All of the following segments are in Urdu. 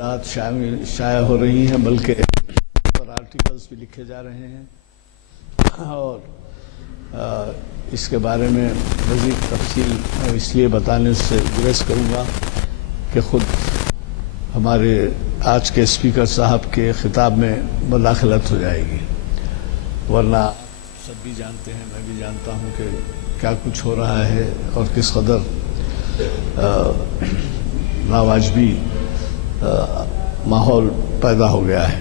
رات شائع ہو رہی ہیں، بلکہ آرٹیکلز بھی لکھے جا رہے ہیں، اور اس کے بارے میں مزید تفصیل اس لیے بتانے سے گریز کروں گا کہ خود ہمارے آج کے اسپیکر صاحب کے خطاب میں مداخلت ہو جائے گی، ورنہ سب بھی جانتے ہیں، میں بھی جانتا ہوں کہ کیا کچھ ہو رہا ہے اور کس قدر ناواجبی ماحول پیدا ہو گیا ہے۔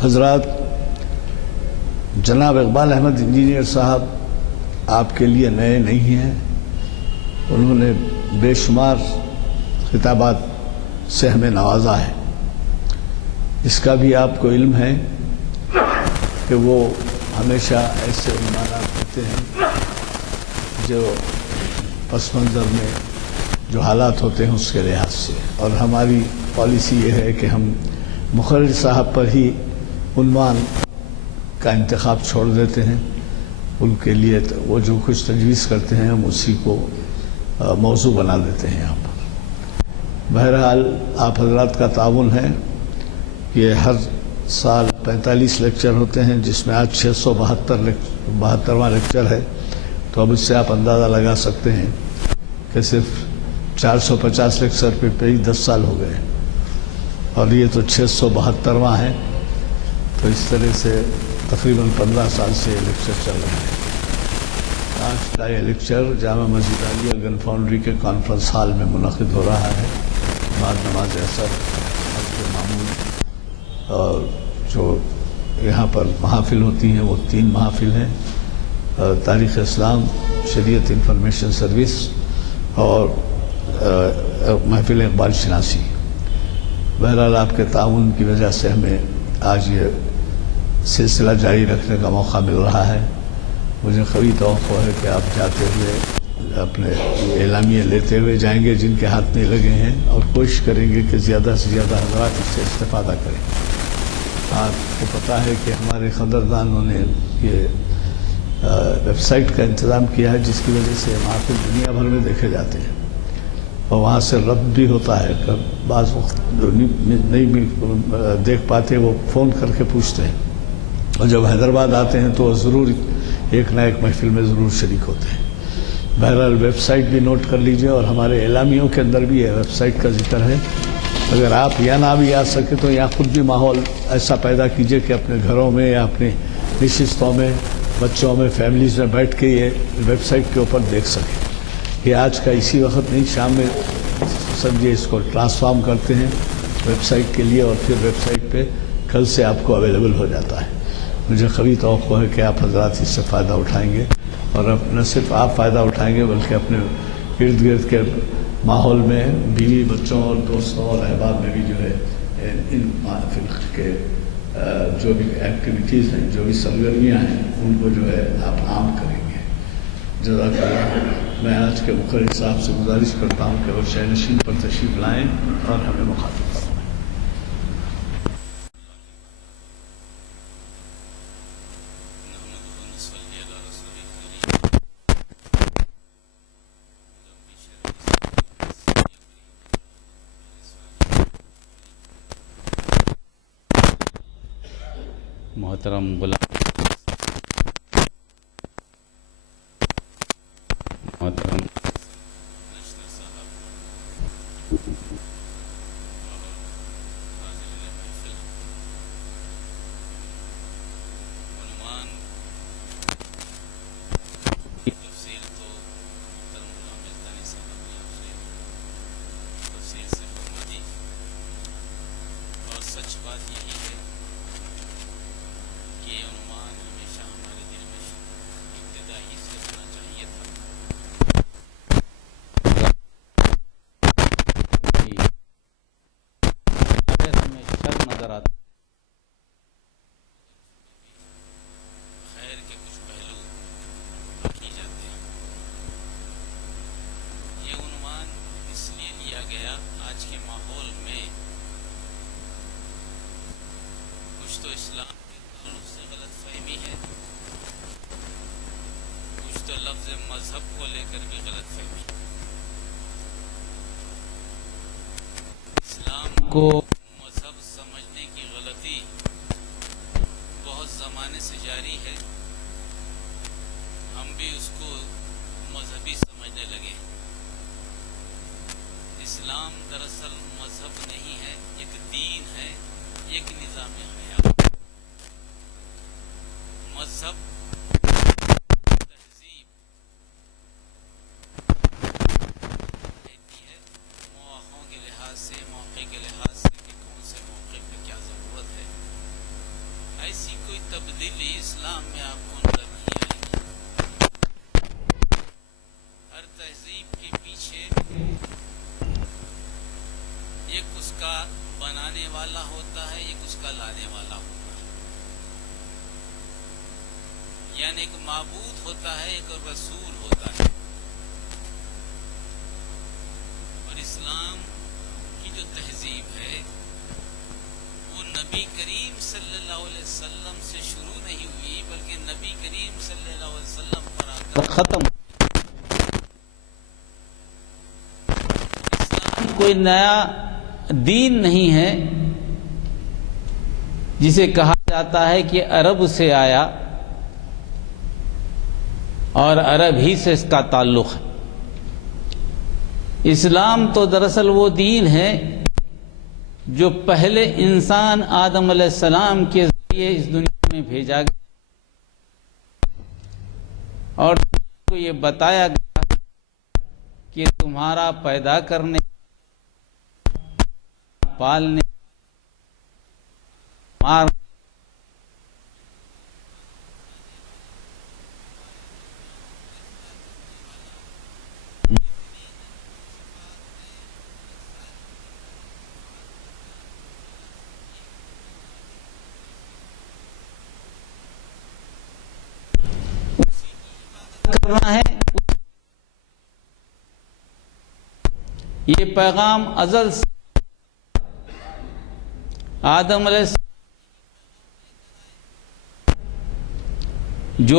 حضرات، جناب اقبال احمد انجینئر صاحب آپ کے لیے نئے نہیں ہیں، انہوں نے بے شمار خطابات سے ہمیں نوازا ہے۔ اس کا بھی آپ کو علم ہے کہ وہ ہمیشہ ایسے عنوانات ہوتے ہیں جو پس منظر میں جو حالات ہوتے ہیں اس کے لحاظ سے، اور ہماری پالیسی یہ ہے کہ ہم مقرر صاحب پر ہی عنوان کا انتخاب چھوڑ دیتے ہیں، ان کے لیے وہ جو کچھ تجویز کرتے ہیں ہم اسی کو موضوع بنا دیتے ہیں یہاں پر۔ بہرحال آپ حضرات کا تعاون ہے، یہ ہر سال 45 لیکچر ہوتے ہیں، جس میں آج 672واں لیکچر ہے، تو اب اس سے آپ اندازہ لگا سکتے ہیں کہ صرف 450 لیکچر پہ 10 سال ہو گئے، اور یہ تو 672واں ہے، تو اس طرح سے تقریباً 15 سال سے یہ لیکچر چل رہے ہیں۔ آج کا یہ لیکچر جامع مسجد عالیہ گن فاؤنڈری کے کانفرنس ہال میں منعقد ہو رہا ہے بعد نماز عصر حسب معمول، اور جو یہاں پر محافل ہوتی ہیں وہ 3 محافل ہیں: تاریخ اسلام، شریعت انفارمیشن سروس، اور محفل اقبال شناسی۔ بہرحال آپ کے تعاون کی وجہ سے ہمیں آج یہ سلسلہ جاری رکھنے کا موقع مل رہا ہے۔ مجھے قوی توقع ہے کہ آپ جاتے ہوئے اپنے اعلامیے لیتے ہوئے جائیں گے جن کے ہاتھ میں لگے ہیں، اور کوشش کریں گے کہ زیادہ سے زیادہ حضرات اس سے استفادہ کریں۔ آپ کو پتہ ہے کہ ہمارے قدردانوں نے یہ ویب سائٹ کا انتظام کیا ہے، جس کی وجہ سے محافل دنیا بھر میں دیکھے جاتے ہیں، اور وہاں سے رد بھی ہوتا ہے۔ بعض وقت نہیں بھی دیکھ پاتے وہ فون کر کے پوچھتے ہیں، اور جب حیدرآباد آتے ہیں تو ضرور ایک نہ ایک محفل میں ضرور شریک ہوتے ہیں۔ بہرحال ویب سائٹ بھی نوٹ کر لیجئے، اور ہمارے اعلامیوں کے اندر بھی یہ ویب سائٹ کا ذکر ہے۔ اگر آپ یا نہ بھی آ سکے تو یا خود بھی ماحول ایسا پیدا کیجئے کہ اپنے گھروں میں یا اپنی نشستوں میں، بچوں میں، فیملیز میں بیٹھ کے یہ ویب سائٹ کے اوپر دیکھ سکیں۔ یہ آج کا اسی وقت نہیں، شام میں سمجھے اس کو ٹرانسفارم کرتے ہیں ویب سائٹ کے لیے، اور پھر ویب سائٹ پہ کل سے آپ کو اویلیبل ہو جاتا ہے۔ مجھے قوی توقع ہے کہ آپ حضرات اس سے فائدہ اٹھائیں گے، اور نہ صرف آپ فائدہ اٹھائیں گے بلکہ اپنے ارد گرد کے ماحول میں بیوی، بچوں اور دوستوں اور احباب میں بھی جو ہے ان محافل کے جو بھی ایکٹیویٹیز ہیں، جو بھی سرگرمیاں ہیں، ان کو جو ہے آپ عام کریں گے۔ جزاک اللہ۔ میں آج کے مقرر صاحب سے گزارش کرتا ہوں کہ وہ شہ نشین پر تشریف لائیں اور ہمیں مخاطب کریں۔ محترم غلام، محترم مذہب کو لے کر بھی غلط فہمی۔ اسلام کو مذہب سمجھنے کی غلطی بہت زمانے سے جاری ہے. ہم بھی اس کو مذہبی سمجھنے لگے. اسلام دراصل مذہب نہیں ہے، ایک دین ہے، ایک نظام حیات. مذہب تہذیب رہتی ہے مواقعوں کے لحاظ سے، موقع کے لحاظ سے کہ کون سے موقع پہ کیا ضرورت ہے. ایسی کوئی تبدیلی اسلام میں آپ کو نظر نہیں آئے گی. ہر تہذیب کے پیچھے ایک اس کا بنانے والا ہوتا ہے، ایک اس کا لانے والا ہوتا ہے. یعنی ایک معبود ہوتا ہے، ایک رسول ہوتا ہے. اور اسلام کی جو تہذیب ہے وہ نبی کریم صلی اللہ علیہ وسلم سے شروع نہیں ہوئی، بلکہ نبی کریم صلی اللہ علیہ وسلم پر آ کر ختم. اسلام کوئی نیا دین نہیں ہے جسے کہا جاتا ہے کہ عرب سے آیا اور عرب ہی سے اس کا تعلق ہے. اسلام تو دراصل وہ دین ہے جو پہلے انسان آدم علیہ السلام کے ذریعے اس دنیا میں بھیجا گیا اور کو یہ بتایا گیا کہ تمہارا پیدا کرنے، پالنے، مار کرنا ہے. یہ پیغام ازل سے آدم علیہ السلام جو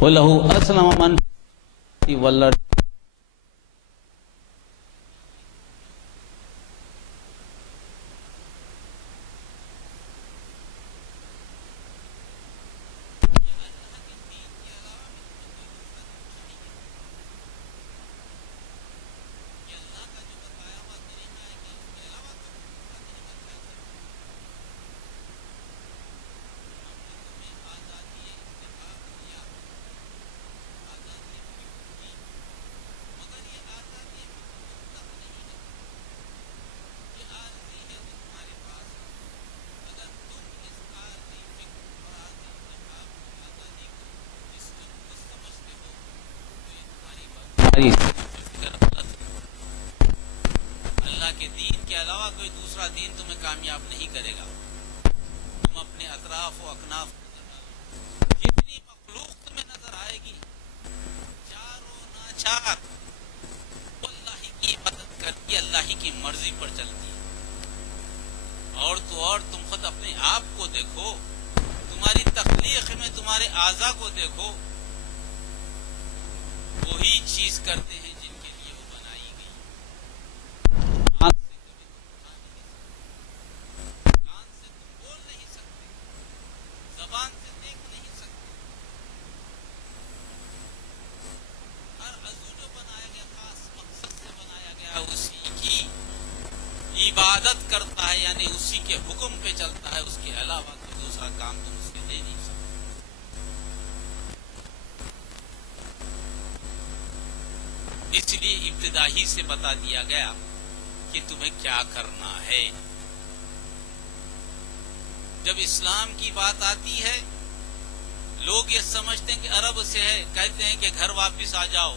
وَلَهُ أَسْلَمَ مَنْ فِي وَالْأَرْضِ. تمہاری فکر غلط ہے. اللہ کے دین کے علاوہ کوئی دوسرا دین تمہیں کامیاب نہیں کرے گا. تم اپنے اطراف و اکناف جتنی مخلوق تمہیں نظر آئے گی چار و ناچار وہ اللہ ہی کی مدد کرتی ہے, اللہ ہی کی مرضی پر چلتی ہے. اور تو اور تم خود اپنے آپ کو دیکھو, تمہاری تخلیق میں تمہارے اعضاء کو دیکھو, وہی چیز کرتے ہیں جن کے لیے وہ بنائی گئی. آنکھ سے کبھی تم اٹھا نہیں سکتے, کان سے تم بول نہیں سکتے, زبان سے دیکھ نہیں سکتے. ہر عضو جو بنایا گیا خاص مقصد سے بنایا گیا, اسی کی عبادت کرتا ہے, یعنی اسی کے حکم پہ چلتا ہے. اس کے علاوہ کوئی دوسرا کام تم اس کے دے نہیں سکتے. اس لیے ابتدا ہی سے بتا دیا گیا کہ تمہیں کیا کرنا ہے. جب اسلام کی بات آتی ہے لوگ یہ سمجھتے ہیں کہ عرب سے ہے, کہتے ہیں کہ گھر واپس آ جاؤ.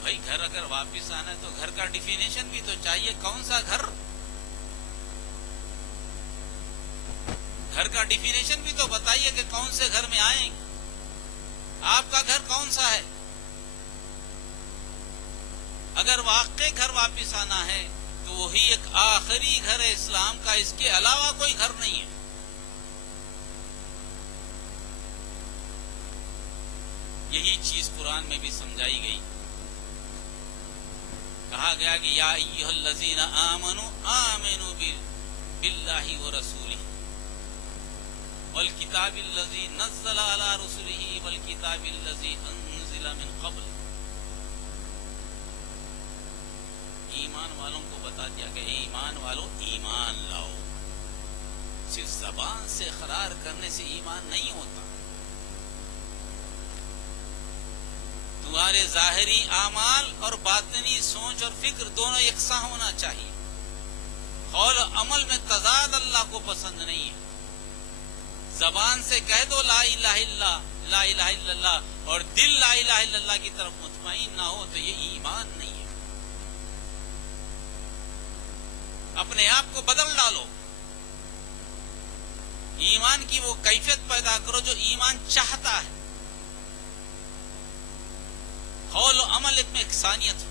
بھائی گھر اگر واپس آنا ہے تو گھر کا ڈیفینیشن بھی تو چاہیے. کون سا گھر؟ گھر کا ڈیفینیشن بھی تو بتائیے کہ کون سے گھر میں آئیں. آپ کا گھر کون سا ہے؟ اگر واقعی گھر واپس آنا ہے تو وہی ایک آخری گھر ہے اسلام کا, اس کے علاوہ کوئی گھر نہیں ہے. یہی چیز قرآن میں بھی سمجھائی گئی. کہا گیا کہ یا ایھا الذین آمنوا آمنوا باللہ ورسولہ والکتاب الذی نزل علی رسلہ والکتاب الذی انزل من قبل. ایمان والوں کو بتا دیا کہ ایمان والوں ایمان لاؤ. صرف زبان سے اقرار کرنے سے ایمان نہیں ہوتا. تمہارے ظاہری اعمال اور باطنی سوچ اور فکر دونوں یکساں ہونا چاہیے. قول و عمل میں تضاد اللہ کو پسند نہیں ہے. زبان سے کہہ دو لا الہ الا لا الہ الا اللہ, اور دل لا الہ الا اللہ کی طرف مطمئن نہ ہو تو یہ ایمان نہیں ہے. اپنے آپ کو بدل ڈالو, ایمان کی وہ کیفیت پیدا کرو جو ایمان چاہتا ہے. قول و عمل میں یکسانیت ہو,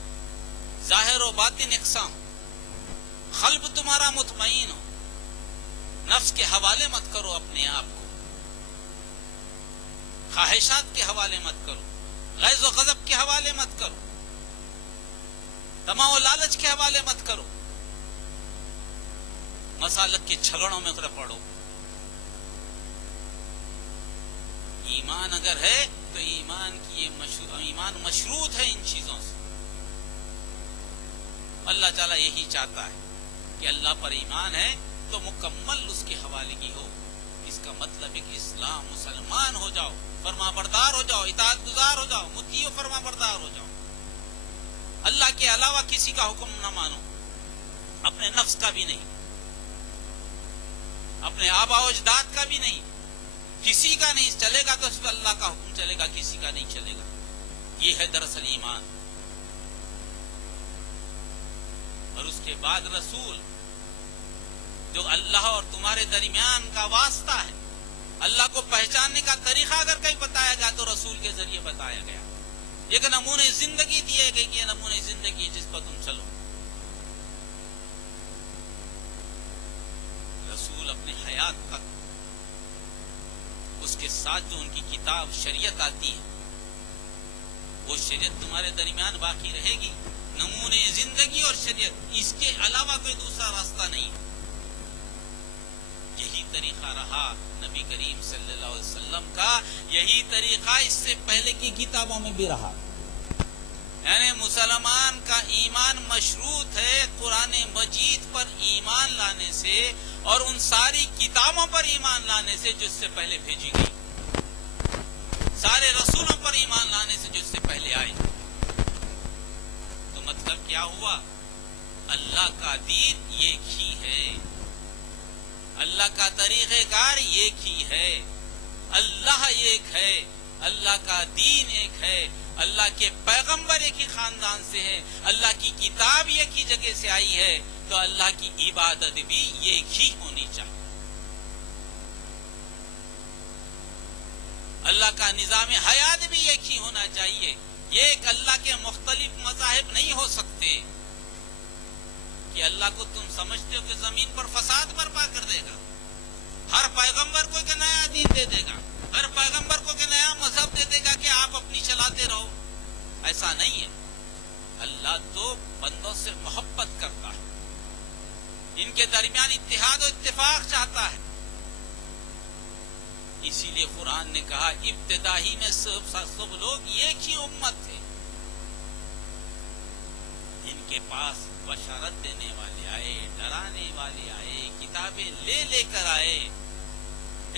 ظاہر و باطن یکساں ہو, قلب تمہارا مطمئن ہو. نفس کے حوالے مت کرو اپنے آپ کو, خواہشات کے حوالے مت کرو, غیظ و غضب کے حوالے مت کرو, طمع و لالچ کے حوالے مت کرو, مسالک کے جھگڑوں میں پڑو. ایمان اگر ہے تو ایمان کی ایمان مشروط ہے ان چیزوں سے. اللہ تعالیٰ یہی چاہتا ہے کہ اللہ پر ایمان ہے تو مکمل اس کے حوالے کی ہو. اس کا مطلب ہے کہ اسلام مسلمان ہو جاؤ, فرما بردار ہو جاؤ, اطاعت گزار ہو جاؤ, مطیع و فرما بردار ہو جاؤ. اللہ کے علاوہ کسی کا حکم نہ مانو, اپنے نفس کا بھی نہیں, اپنے آبا و اجداد کا بھی نہیں, کسی کا نہیں چلے گا. تو صرف اللہ کا حکم چلے گا, کسی کا نہیں چلے گا. یہ ہے دراصل ایمان. اور اس کے بعد رسول جو اللہ اور تمہارے درمیان کا واسطہ ہے. اللہ کو پہچاننے کا طریقہ اگر کہیں بتایا گیا تو رسول کے ذریعے بتایا گیا. ایک نمونے زندگی دیے گئے کہ یہ نمونے زندگی جس پر تم چلو. رسول اپنے حیات تک اس کے ساتھ جو ان کی کتاب شریعت آتی ہے وہ شریعت تمہارے درمیان باقی رہے گی. نمونے زندگی اور شریعت, اس کے علاوہ کوئی دوسرا راستہ نہیں. یہی طریقہ رہا نبی کریم صلی اللہ علیہ وسلم کا, یہی طریقہ اس سے پہلے کی کتابوں میں بھی رہا. یعنی مسلمان کا ایمان مشروط ہے قرآن مجید پر ایمان لانے سے اور ان ساری کتابوں پر ایمان لانے سے جو اس سے پہلے بھیجی گئی, سارے رسولوں پر ایمان لانے سے جو اس سے پہلے آئے. تو مطلب کیا ہوا؟ اللہ کا دین ایک ہی ہے, اللہ کا طریقہ کار ایک ہی ہے. اللہ ایک ہے، اللہ کا دین ایک ہے، اللہ کے پیغمبر ایک ہی خاندان سے ہیں، اللہ کی کتاب ایک ہی جگہ سے آئی ہے، تو اللہ کی عبادت بھی ایک ہی ہونی چاہیے۔ اللہ کا نظام حیات بھی ایک ہی ہونا چاہیے۔ ایک اللہ کے مختلف مذاہب نہیں ہو سکتے کہ اللہ کو تم سمجھتے ہو کہ زمین پر فساد برپا کر دے گا، ہر پیغمبر کو ایک نیا دین دے دے گا، ہر پیغمبر کو ایک نیا مذہب دے دے گا کہ آپ اپنی چلاتے رہو۔ ایسا نہیں ہے۔ اللہ تو بندوں سے محبت کرتا ہے، ان کے درمیان اتحاد و اتفاق چاہتا ہے۔ اسی لیے قرآن نے کہا ابتدائی میں سب لوگ ایک ہی امت تھے، ان کے پاس بشارت دینے والے آئے، ڈرانے والے آئے، کتابیں لے لے کر آئے۔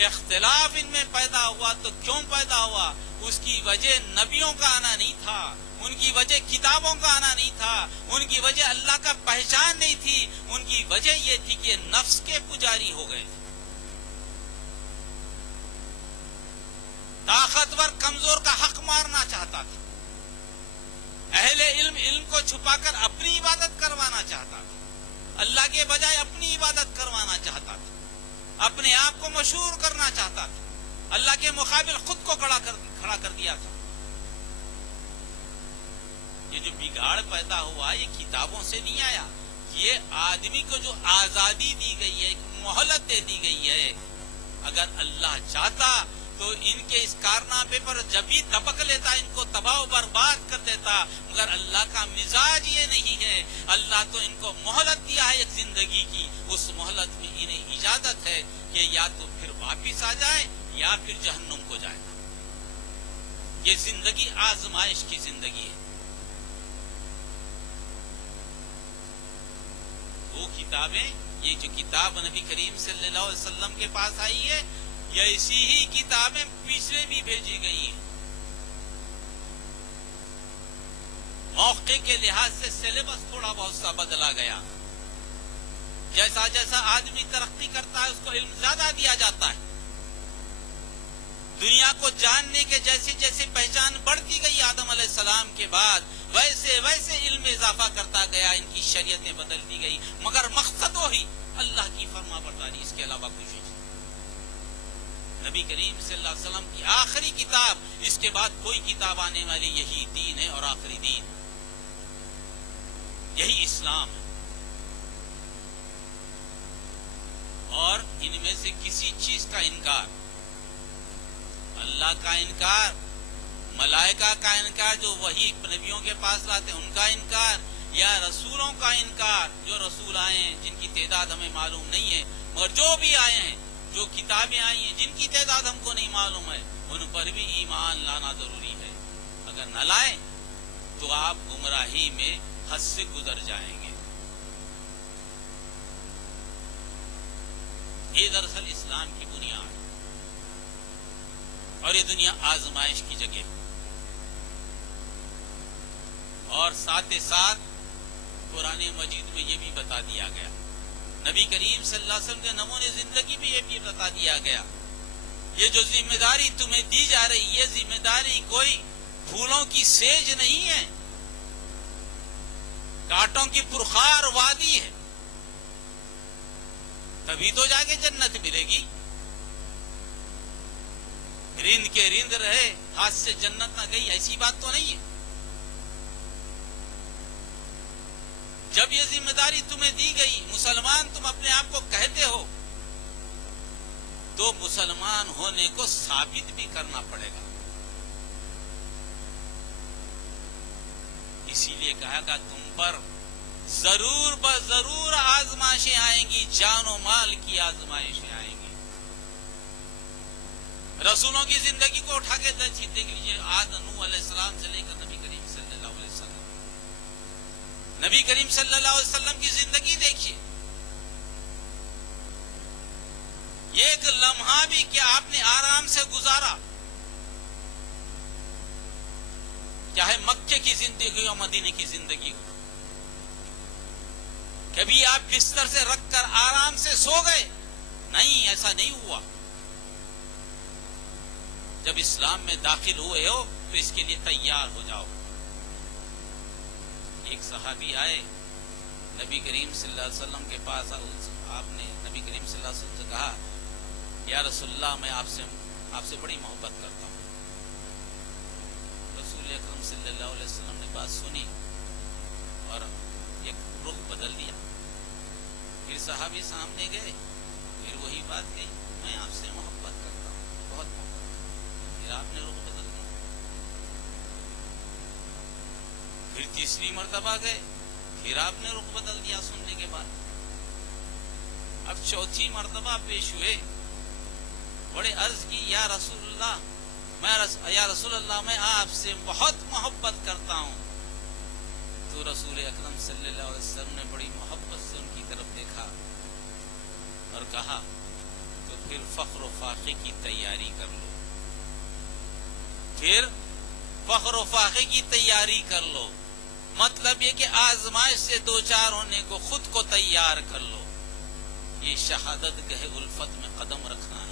اختلاف ان میں پیدا ہوا تو کیوں پیدا ہوا؟ اس کی وجہ نبیوں کا آنا نہیں تھا، ان کی وجہ کتابوں کا آنا نہیں تھا، ان کی وجہ اللہ کا پہچان نہیں تھی، ان کی وجہ یہ تھی کہ نفس کے پجاری ہو گئے تھے۔ طاقتور کمزور کا حق مارنا چاہتا تھا، اہل علم علم کو چھپا کر اپنی عبادت کروانا چاہتا تھا، اللہ کے بجائے اپنی عبادت کروانا چاہتا تھا، اپنے آپ کو مشہور کرنا چاہتا تھا، اللہ کے مقابل خود کو کھڑا کر دیا تھا۔ یہ جو بگاڑ پیدا ہوا یہ کتابوں سے نہیں آیا، یہ آدمی کو جو آزادی دی گئی ہے، ایک مہلت دے دی گئی ہے۔ اگر اللہ چاہتا تو ان کے اس کارنامے پر جب بھی دبک لیتا، ان کو تباہ و برباد کر دیتا، مگر اللہ کا مزاج یہ نہیں ہے۔ اللہ تو ان کو مہلت دیا ہے ایک زندگی کی، اس مہلت میں انہیں اجازت ہے کہ یا تو پھر واپس آ جائے یا پھر جہنم کو جائے۔ یہ زندگی آزمائش کی زندگی ہے۔ وہ کتابیں، یہ جو کتاب نبی کریم صلی اللہ علیہ وسلم کے پاس آئی ہے، یہ اسی ہی کتابیں پیچھے بھی بھیجی گئی ہیں۔ موقع کے لحاظ سے سلیبس تھوڑا بہت سا بدلا گیا، جیسا جیسا آدمی ترقی کرتا ہے اس کو علم زیادہ دیا جاتا ہے، دنیا کو جاننے کے جیسے جیسے پہچان بڑھتی گئی آدم علیہ السلام کے بعد، ویسے ویسے علم میں اضافہ کرتا گیا، ان کی شریعتیں بدلتی گئی، مگر مقصد وہی اللہ کی فرما برداری، اس کے علاوہ کچھ نہیں۔ نبی کریم صلی اللہ علیہ وسلم کی آخری کتاب، اس کے بعد کوئی کتاب آنے والی یہی دین ہے، اور آخری دین یہی اسلام ہے۔ اور ان میں سے کسی چیز کا انکار، اللہ کا انکار، ملائکہ کا انکار جو وہی نبیوں کے پاس لاتے ہیں ان کا انکار، یا رسولوں کا انکار جو رسول آئے ہیں جن کی تعداد ہمیں معلوم نہیں ہے، مگر جو بھی آئے ہیں، جو کتابیں آئی ہیں جن کی تعداد ہم کو نہیں معلوم ہے، ان پر بھی ایمان لانا ضروری ہے۔ اگر نہ لائیں تو آپ گمراہی میں حد سے گزر جائیں گے۔ یہ دراصل اسلام کی بنیاد، اور یہ دنیا آزمائش کی جگہ ہے۔ اور ساتھ ساتھ قرآن مجید میں یہ بھی بتا دیا گیا، نبی کریم صلی اللہ علیہ وسلم کے نمونے زندگی بھی یہ بھی بتا دیا گیا، یہ جو ذمہ داری تمہیں دی جا رہی، یہ ذمہ داری کوئی پھولوں کی سیج نہیں ہے، کانٹوں کی پرخار وادی ہے، تبھی تو جا کے جنت ملے گی۔ رند کے رند رہے، ہاتھ سے جنت نہ گئی، ایسی بات تو نہیں ہے۔ جب یہ ذمہ داری تمہیں دی گئی، مسلمان تم اپنے آپ کو کہتے ہو، تو مسلمان ہونے کو ثابت بھی کرنا پڑے گا۔ اسی لیے کہا گا تم پر ضرور بضرور آزمائشیں آئیں گی، جان و مال کی آزمائشیں آئیں گی۔ رسولوں کی زندگی کو اٹھا کے دیکھ لیجیے، آدم نوح علیہ السلام سے لے کر نبی کریم صلی اللہ علیہ وسلم، نبی کریم صلی اللہ علیہ وسلم کی زندگی دیکھیے، ایک لمحہ بھی کہ آپ نے آرام سے گزارا، چاہے مکے کی زندگی ہو مدینے کی زندگی ہو، کبھی آپ بستر سے رکھ کر آرام سے سو گئے؟ نہیں، ایسا نہیں ہوا۔ جب اسلام میں داخل ہوئے ہو تو اس کے لیے تیار ہو جاؤ۔ ایک صحابی آئے نبی کریم صلی اللہ علیہ وسلم کے پاس، آپ نے نبی کریم صلی اللہ علیہ وسلم سے کہا یا رسول اللہ میں آپ سے بڑی محبت کرتا ہوں۔ رسول اکرم صلی اللہ علیہ وسلم نے بات سنی اور ایک رخ بدل دیا۔ پھر صحابی سامنے گئے، پھر وہی بات کہی، میں آپ سے محبت کرتا ہوں، بہت محبت۔ پھر آپ نے رخ بدل دیا۔ پھر تیسری مرتبہ گئے، پھر آپ نے رخ بدل دیا سننے کے بعد۔ اب چوتھی مرتبہ پیش ہوئے، بڑے عرض کی یا رسول اللہ میں آپ سے بہت محبت کرتا ہوں۔ تو رسول اکرم صلی اللہ علیہ وسلم نے بڑی محبت سے ان کی طرف دیکھا اور کہا تو پھر فخر و فاخر کی تیاری کر لو، پھر فخر و فاخر کی تیاری کر لو۔ مطلب یہ کہ آزمائش سے دوچار ہونے کو خود کو تیار کر لو۔ یہ شہادت گہ الفت میں قدم رکھنا ہے۔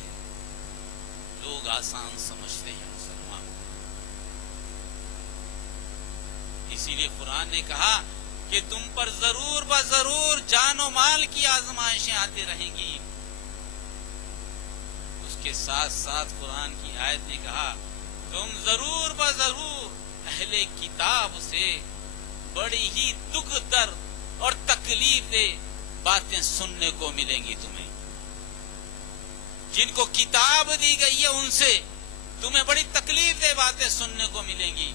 لوگ آسان سمجھتے ہیں مسلمان، اسی لیے قرآن نے کہا کہ تم پر ضرور بضرور جان و مال کی آزمائشیں آتی رہیں گی۔ اس کے ساتھ ساتھ قرآن کی آیت نے کہا تم ضرور بضرور اہل کتاب سے بڑی ہی دکھ درد اور تکلیف دہ باتیں سننے کو ملیں گی تمہیں۔ جن کو کتاب دی گئی ہے ان سے تمہیں بڑی تکلیف دہ باتیں سننے کو ملیں گی۔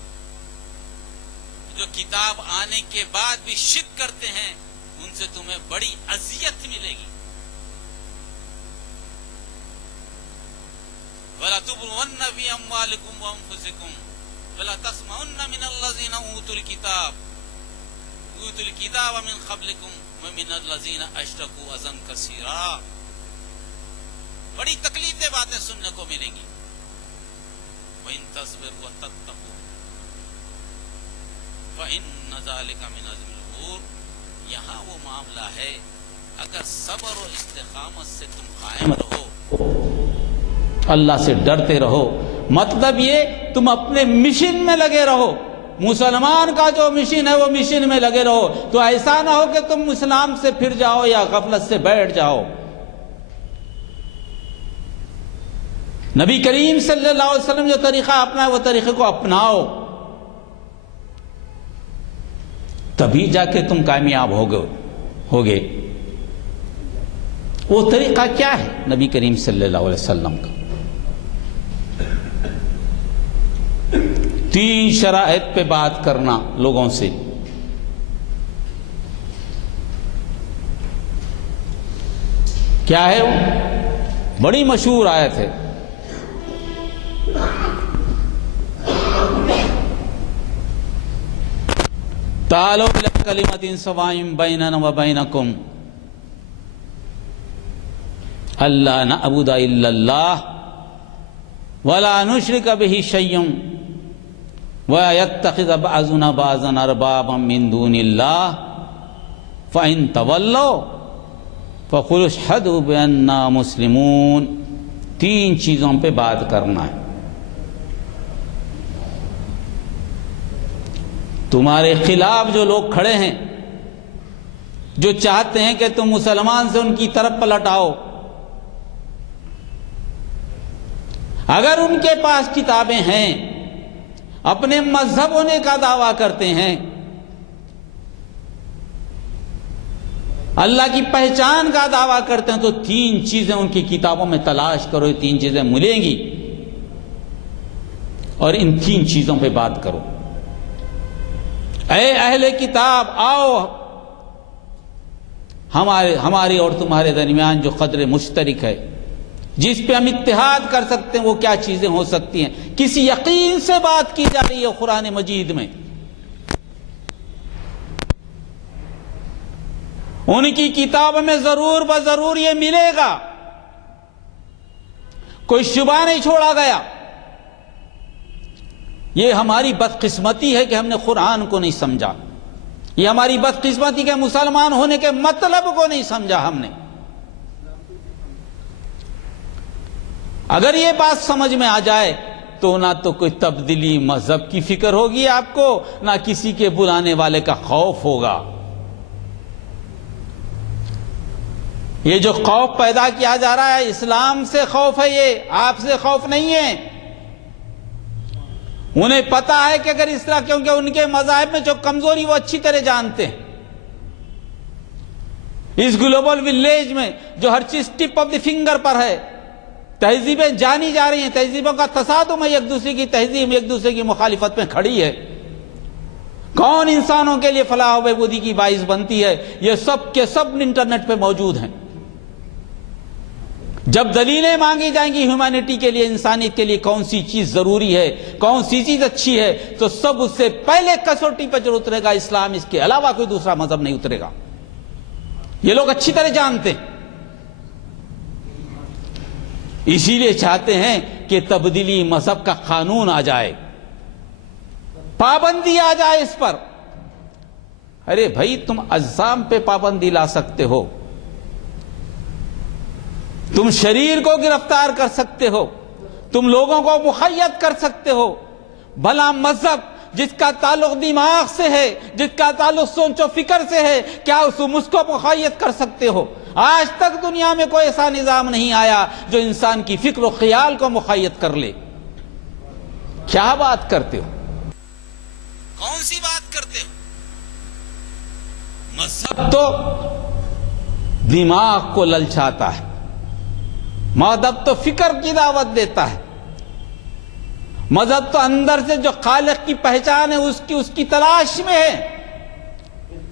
جو کتاب آنے کے بعد بھی شک کرتے ہیں ان سے تمہیں بڑی اذیت ملے گی۔ وَلَا تُبْلُوَنَّ فِي أَمْوَالِكُمْ وَأَنفُسِكُمْ وَلَا تَسْمَعُنَّ مِنَ الَّذِينَ أُوتُوا الْكِتَابَ مِنْ قَبْلِكُمْ وَمِنَ الَّذِينَ أَشْرَكُوا أَذًى كَثِيرًا۔ بڑی تکلیف دہ باتیں سننے کو ملیں گی۔ وَإِن تَصْبِرُوا وَتَتَّقُوا فَإِنَّ ذَلِكَ مِنْ عَزْمِ الْأُمُورِ۔ یہاں وہ معاملہ ہے اگر صبر و استقامت سے تم قائم رہو، اللہ سے ڈرتے رہو، مطلب یہ تم اپنے مشن میں لگے رہو۔ مسلمان کا جو مشن ہے وہ مشن میں لگے رہو، تو ایسا نہ ہو کہ تم اسلام سے پھر جاؤ یا غفلت سے بیٹھ جاؤ۔ نبی کریم صلی اللہ علیہ وسلم جو طریقہ اپنا وہ طریقے کو اپناؤ، تبھی جا کے تم کامیاب ہوگے۔ وہ طریقہ کیا ہے نبی کریم صلی اللہ علیہ وسلم کا؟ 3 شرائط پہ بات کرنا لوگوں سے۔ کیا ہے وہ؟ بڑی مشہور آیت ہے، تعالوا الی کلمۃ سواء بیننا وبینکم الا نعبد الا اللہ ولا نشرک بہ شیئا وَيَتَّخِذَ بَعْضُنَا بَعْضًا أَرْبَابًا مِّن دُونِ اللَّهِ فَإِن تَوَلَّوْا فَقُلُوا اشْهَدُوا بِأَنَّا مُسْلِمُونَ۔ 3 چیزوں پہ بات کرنا ہے۔ تمہارے خلاف جو لوگ کھڑے ہیں، جو چاہتے ہیں کہ تم مسلمان سے ان کی طرف پلٹ آؤ، اگر ان کے پاس کتابیں ہیں، اپنے مذہب ہونے کا دعویٰ کرتے ہیں، اللہ کی پہچان کا دعویٰ کرتے ہیں، تو 3 چیزیں ان کی کتابوں میں تلاش کرو، یہ 3 چیزیں ملیں گی اور ان 3 چیزوں پہ بات کرو۔ اے اہل کتاب، آؤ ہمارے اور تمہارے درمیان جو قدر مشترک ہے، جس پہ ہم اتحاد کر سکتے ہیں، وہ کیا چیزیں ہو سکتی ہیں؟ کسی یقین سے بات کی جا رہی ہے قرآن مجید میں۔ ان کی کتاب میں ضرور بضرور یہ ملے گا، کوئی شبہ نہیں چھوڑا گیا۔ یہ ہماری بدقسمتی ہے کہ ہم نے قرآن کو نہیں سمجھا، یہ ہماری بدقسمتی کہ مسلمان ہونے کے مطلب کو نہیں سمجھا ہم نے۔ اگر یہ بات سمجھ میں آ جائے تو نہ تو کوئی تبدیلی مذہب کی فکر ہوگی آپ کو، نہ کسی کے بلانے والے کا خوف ہوگا۔ یہ جو خوف پیدا کیا جا رہا ہے اسلام سے خوف ہے، یہ آپ سے خوف نہیں ہے۔ انہیں پتا ہے کہ اگر اس طرح، کیونکہ ان کے مذاہب میں جو کمزوری وہ اچھی طرح جانتے ہیں۔ اس گلوبل ولیج میں جو ہر چیز ٹپ آف دی فنگر پر ہے، تہذیبیں جانی جا رہی ہیں، تہذیبوں کا تصادم ہے، ایک دوسرے کی تہذیب ایک دوسرے کی مخالفت میں کھڑی ہے۔ کون انسانوں کے لیے فلاح و بہبودی کی باعث بنتی ہے؟ یہ سب کے سب انٹرنیٹ پہ موجود ہیں۔ جب دلیلیں مانگی جائیں گی ہیومینٹی کے لیے، انسانیت کے لیے کون سی چیز ضروری ہے، کون سی چیز اچھی ہے، تو سب اس سے پہلے کسوٹی پر جو اترے گا اسلام، اس کے علاوہ کوئی دوسرا مذہب نہیں اترے گا۔ یہ لوگ اچھی طرح جانتے ہیں، اسی لیے چاہتے ہیں کہ تبدیلی مذہب کا قانون آ جائے، پابندی آ جائے اس پر۔ ارے بھائی، تم اجسام پہ پابندی لا سکتے ہو، تم شریر کو گرفتار کر سکتے ہو، تم لوگوں کو مقید کر سکتے ہو، بھلا مذہب جس کا تعلق دماغ سے ہے، جس کا تعلق سوچ و فکر سے ہے، کیا اس کو مقید کر سکتے ہو؟ آج تک دنیا میں کوئی ایسا نظام نہیں آیا جو انسان کی فکر و خیال کو مقید کر لے۔ کیا بات کرتے ہو؟ کون سی بات کرتے ہو؟ مذہب تو دماغ کو للچاتا ہے، مذہب تو فکر کی دعوت دیتا ہے، مذہب تو اندر سے جو خالق کی پہچان ہے اس کی تلاش میں ہے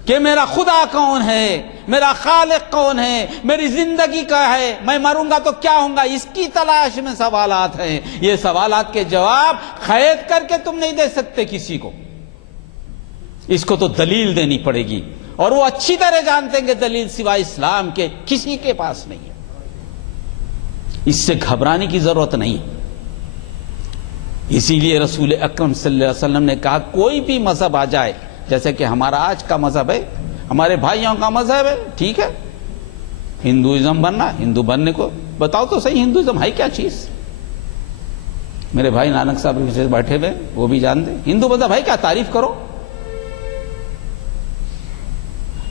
کہ میرا خدا کون ہے، میرا خالق کون ہے، میری زندگی کیا ہے، میں مروں گا تو کیا ہوں گا، اس کی تلاش میں سوالات ہیں۔ یہ سوالات کے جواب قید کر کے تم نہیں دے سکتے کسی کو، اس کو تو دلیل دینی پڑے گی، اور وہ اچھی طرح جانتے ہیں کہ دلیل سوائے اسلام کے کسی کے پاس نہیں ہے۔ اس سے گھبرانے کی ضرورت نہیں ہے۔ اسی لیے رسول اکرم صلی اللہ علیہ وسلم نے کہا کوئی بھی مذہب آ جائے، جیسے کہ ہمارا آج کا مذہب ہے، ہمارے بھائیوں کا مذہب ہے، ٹھیک ہے، ہندوازم بننا، ہندو بننے کو بتاؤ تو صحیح، ہندوازم ہے کیا چیز؟ میرے بھائی نانک صاحب بھی بیٹھے ہوئے، وہ بھی جانتے ہندو مذہب ہے کیا، تعریف کرو۔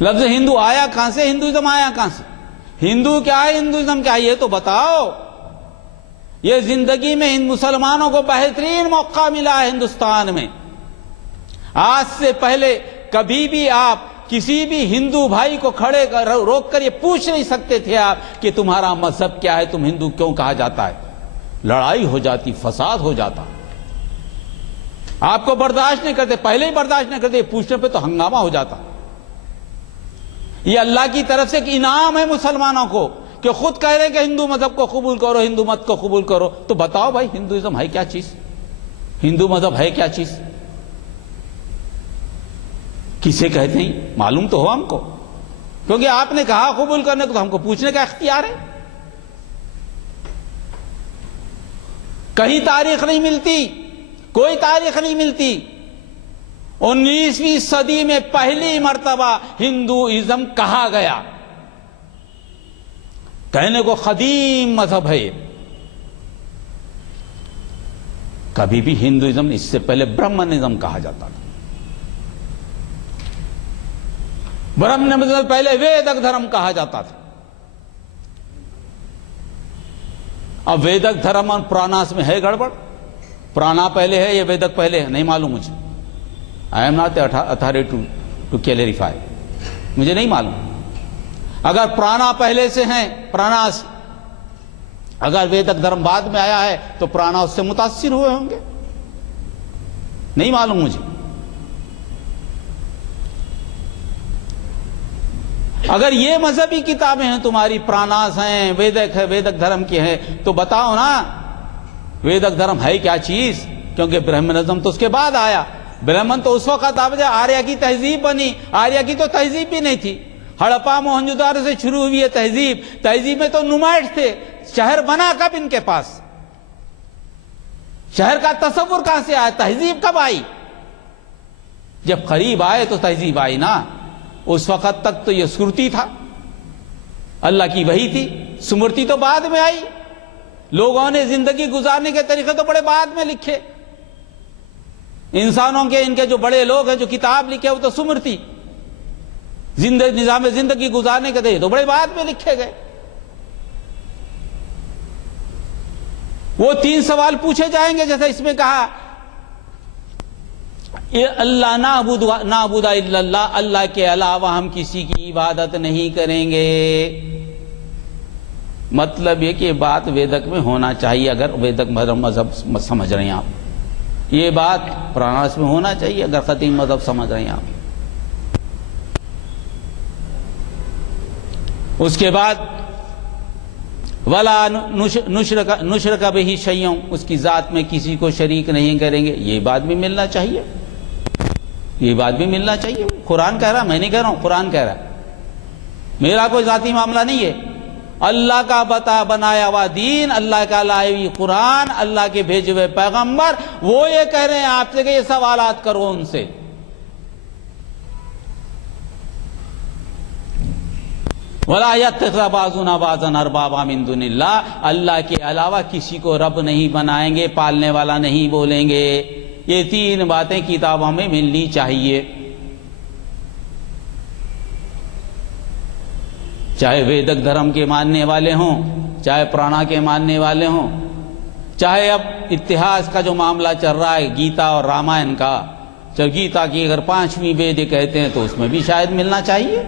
لفظ ہندو آیا کہاں سے، ہندوازم آیا کہاں سے، ہندو کیا ہے، ہندوازم کیا ہے، یہ تو بتاؤ۔ یہ زندگی میں ان مسلمانوں کو بہترین موقع ملا ہے ہندوستان میں۔ آج سے پہلے کبھی بھی آپ کسی بھی ہندو بھائی کو کھڑے روک کر یہ پوچھ نہیں سکتے تھے آپ کہ تمہارا مذہب کیا ہے، تم ہندو کیوں کہا جاتا ہے، لڑائی ہو جاتی، فساد ہو جاتا۔ آپ کو برداشت نہیں کرتے، پہلے ہی برداشت نہیں کرتے، پوچھنے پہ تو ہنگامہ ہو جاتا۔ یہ اللہ کی طرف سے ایک انعام ہے مسلمانوں کو کہ خود کہہ رہے کہ ہندو مذہب کو قبول کرو، ہندو مت کو قبول کرو، تو بتاؤ بھائی ہندوازم ہے کیا چیز، ہندو مذہب ہے کیا چیز، کسے کہتے ہیں معلوم تو ہو ہم کو، کیونکہ آپ نے کہا قبول کرنے کو تو ہم کو پوچھنے کا اختیار ہے۔ کہیں تاریخ نہیں ملتی، کوئی تاریخ نہیں ملتی 19ویں صدی میں پہلی مرتبہ ہندوازم کہا گیا، کہنے کو قدیم مذہب ہے۔ کبھی بھی ہندوازم اس سے پہلے برہمنزم کہا جاتا تھا، برہمنزم سے پہلے ویدک دھرم کہا جاتا تھا۔ اب ویدک دھرم اور پراناس میں ہے گڑبڑ، پرانا پہلے ہے یا ویدک پہلے ہے نہیں معلوم مجھے، I am not authority to clarify, مجھے نہیں معلوم۔ اگر پرانا پہلے سے ہیں، پراناس، اگر ویدک دھرم بعد میں آیا ہے تو پرانا اس سے متاثر ہوئے ہوں گے، نہیں معلوم مجھے۔ اگر یہ مذہبی کتابیں ہیں تمہاری، پراناس ہیں، ویدک ہے، ویدک دھرم کی ہیں، تو بتاؤ نا ویدک دھرم ہے کیا چیز، کیونکہ برہمنزم تو اس کے بعد آیا۔ برہمن تو اس وقت آریہ کی تہذیب بنی، آریہ کی تو تہذیب بھی نہیں تھی، ہڑپا موہنجودارو سے شروع ہوئی ہے تہذیب، تہذیب میں تو نمائش تھے، شہر بنا کب ان کے پاس، شہر کا تصور کہاں سے آیا، تہذیب کب آئی، جب قریب آئے تو تہذیب آئی نا۔ اس وقت تک تو یہ سرتی تھا، اللہ کی وحی تھی، سمرتی تو بعد میں آئی، لوگوں نے زندگی گزارنے کے طریقے تو بڑے بعد میں لکھے. انسانوں کے ان کے جو بڑے لوگ ہیں جو کتاب لکھے وہ تو سمرتی. نظام زندگی گزارنے کے طریقے تو بڑے بعد میں لکھے گئے. وہ 3 سوال پوچھے جائیں گے جیسے اس میں کہا اللہ نعبد الا اللہ، اللہ کے علاوہ ہم کسی کی عبادت نہیں کریں گے. مطلب یہ کہ بات ویدک میں ہونا چاہیے. اگر ویدک مذہب سمجھ رہے ہیں آپ، یہ بات پراناس میں ہونا چاہیے اگر قدیم مذہب سمجھ رہے ہیں آپ. اس کے بعد ولا نشرک بہ شیئا، اس کی ذات میں کسی کو شریک نہیں کریں گے. یہ بات بھی ملنا چاہیے، یہ بات بھی ملنا چاہیے. قرآن کہہ رہا، میں نہیں کہہ رہا ہوں، قرآن کہہ رہا. میرا کوئی ذاتی معاملہ نہیں ہے. اللہ کا بنایا ہوا دین، اللہ کا لائی ہوئی قرآن، اللہ کے بھیجے ہوئے پیغمبر، وہ یہ کہہ رہے ہیں آپ سے کہ یہ سوالات کرو ان سے. وَلَا يَتَّخِذَ بَعْضُنَا بَعْضًا أَرْبَابًا مِن دُونِ اللَّهِ، اللہ کے علاوہ کسی کو رب نہیں بنائیں گے، پالنے والا نہیں بولیں گے. یہ 3 باتیں کتابوں میں ملنی چاہیے. چاہے ویدک دھرم کے ماننے والے ہوں، چاہے پرانا کے ماننے والے ہوں، چاہے اب اتہاس کا جو معاملہ چل رہا ہے گیتا اور رامائن کا، چل گیتا کی اگر 5ویں وید کہتے ہیں تو اس میں بھی شاید ملنا چاہیے.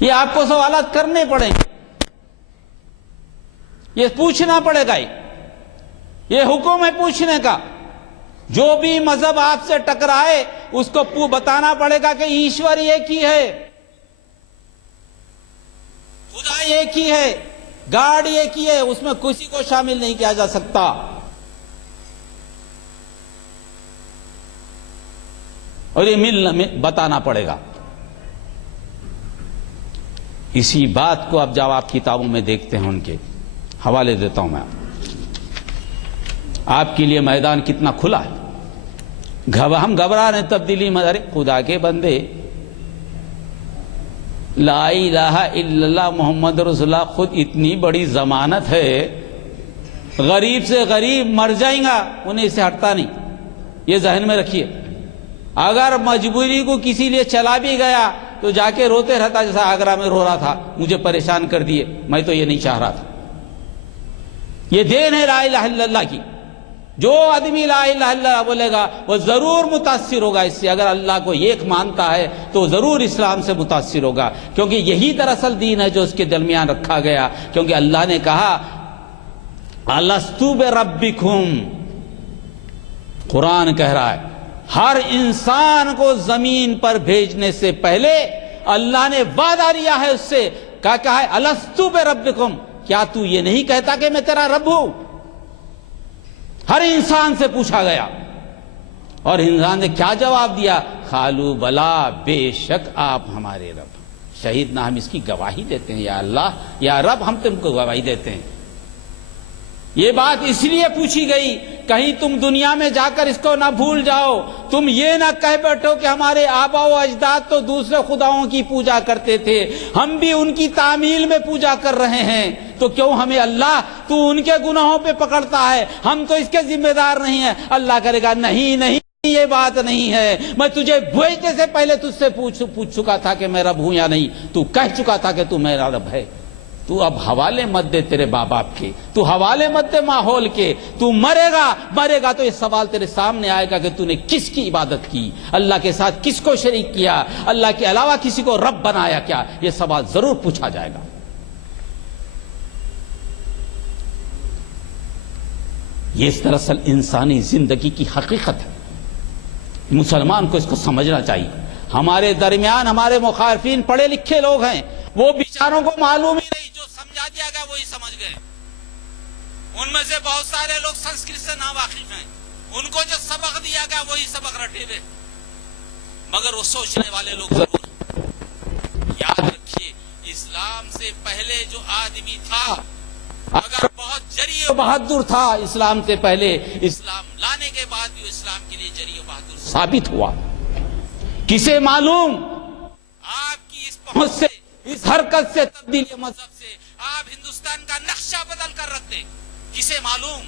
یہ آپ کو سوالات کرنے پڑیں گے، یہ پوچھنا پڑے گا. یہ حکم ہے پوچھنے کا. جو بھی مذہب آپ سے ٹکرائے اس کو بتانا پڑے گا کہ ایشور ایک ہی ہے، خدا ایک ہی ہے، گاڈ ایک ہی ہے، اس میں کسی کو شامل نہیں کیا جا سکتا. اور یہ بتانا پڑے گا. اسی بات کو اب جب آپ کتابوں میں دیکھتے ہیں، ان کے حوالے دیتا ہوں میں آپ کے لیے. میدان کتنا کھلا ہے. ہم گھبرا رہے ہیں تبدیلی میں. ارے خدا کے بندے، لا الہ الا اللہ محمد رسول اللہ خود اتنی بڑی ضمانت ہے. غریب سے غریب مر جائیں گا انہیں اسے ہٹتا نہیں. یہ ذہن میں رکھیے. اگر مجبوری کو کسی لیے چلا بھی گیا تو جا کے روتے رہتا، جیسا آگرہ میں رو رہا تھا، مجھے پریشان کر دیے، میں تو یہ نہیں چاہ رہا تھا. یہ دین ہے لا الہ الا اللہ کی. جو آدمی لا الہ الا اللہ بولے گا وہ ضرور متاثر ہوگا اس سے. اگر اللہ کو ایک مانتا ہے تو ضرور اسلام سے متاثر ہوگا، کیونکہ یہی دراصل دین ہے جو اس کے درمیان رکھا گیا. کیونکہ اللہ نے کہا الستو بربکم، قرآن کہہ رہا ہے ہر انسان کو زمین پر بھیجنے سے پہلے اللہ نے وعدہ لیا ہے اس سے. کہا ہے الستو بربکم، کیا تو یہ نہیں کہتا کہ میں تیرا رب ہوں؟ ہر انسان سے پوچھا گیا اور انسان نے کیا جواب دیا؟ قالوا بلا، بے شک آپ ہمارے رب. شہید نہ ہم اس کی گواہی دیتے ہیں، یا اللہ یا رب ہم تم کو گواہی دیتے ہیں. یہ بات اس لیے پوچھی گئی کہیں تم دنیا میں جا کر اس کو نہ بھول جاؤ. تم یہ نہ کہہ بیٹھو کہ ہمارے آبا و اجداد تو دوسرے خداؤں کی پوجا کرتے تھے، ہم بھی ان کی تعمیل میں پوجا کر رہے ہیں، تو کیوں ہمیں اللہ تو ان کے گناہوں پہ پکڑتا ہے، ہم تو اس کے ذمہ دار نہیں ہیں. اللہ کرے گا نہیں نہیں، یہ بات نہیں ہے. میں تجھے بھیجنے سے پہلے تجھ سے پوچھ چکا تھا کہ میں رب ہوں یا نہیں. تو کہہ چکا تھا کہ تو میرا رب ہے. تو اب حوالے مت دے تیرے باپ کے، تو حوالے مت دے ماحول کے. تو مرے گا تو یہ سوال تیرے سامنے آئے گا کہ تو نے کس کی عبادت کی، اللہ کے ساتھ کس کو شریک کیا، اللہ کے علاوہ کسی کو رب بنایا کیا. یہ سوال ضرور پوچھا جائے گا. یہ دراصل انسانی زندگی کی حقیقت ہے. مسلمان کو اس کو سمجھنا چاہیے. ہمارے درمیان ہمارے مخالفین پڑھے لکھے لوگ ہیں، وہ بیچاروں کو معلوم ہی نہیں، جو سمجھا دیا گیا وہی سمجھ گئے. ان میں سے بہت سارے لوگ سنسکرت سے ناواقف ہیں، ان کو جو سبق دیا گیا وہی سبق رٹے ہوئے. مگر وہ سوچنے والے لوگ ضرور یاد رکھیے، اسلام سے پہلے جو آدمی تھا اگر بہت جری و بہادر تھا اسلام سے پہلے، اسلام لانے کے بعد بھی اسلام کے لیے جری و بہادر ثابت ہوا. کسے معلوم آپ کی اس پہنچ سے، اس حرکت سے، تبدیلی مذہب سے آپ ہندوستان کا نقشہ بدل کر رکھ دیں. کسے معلوم؟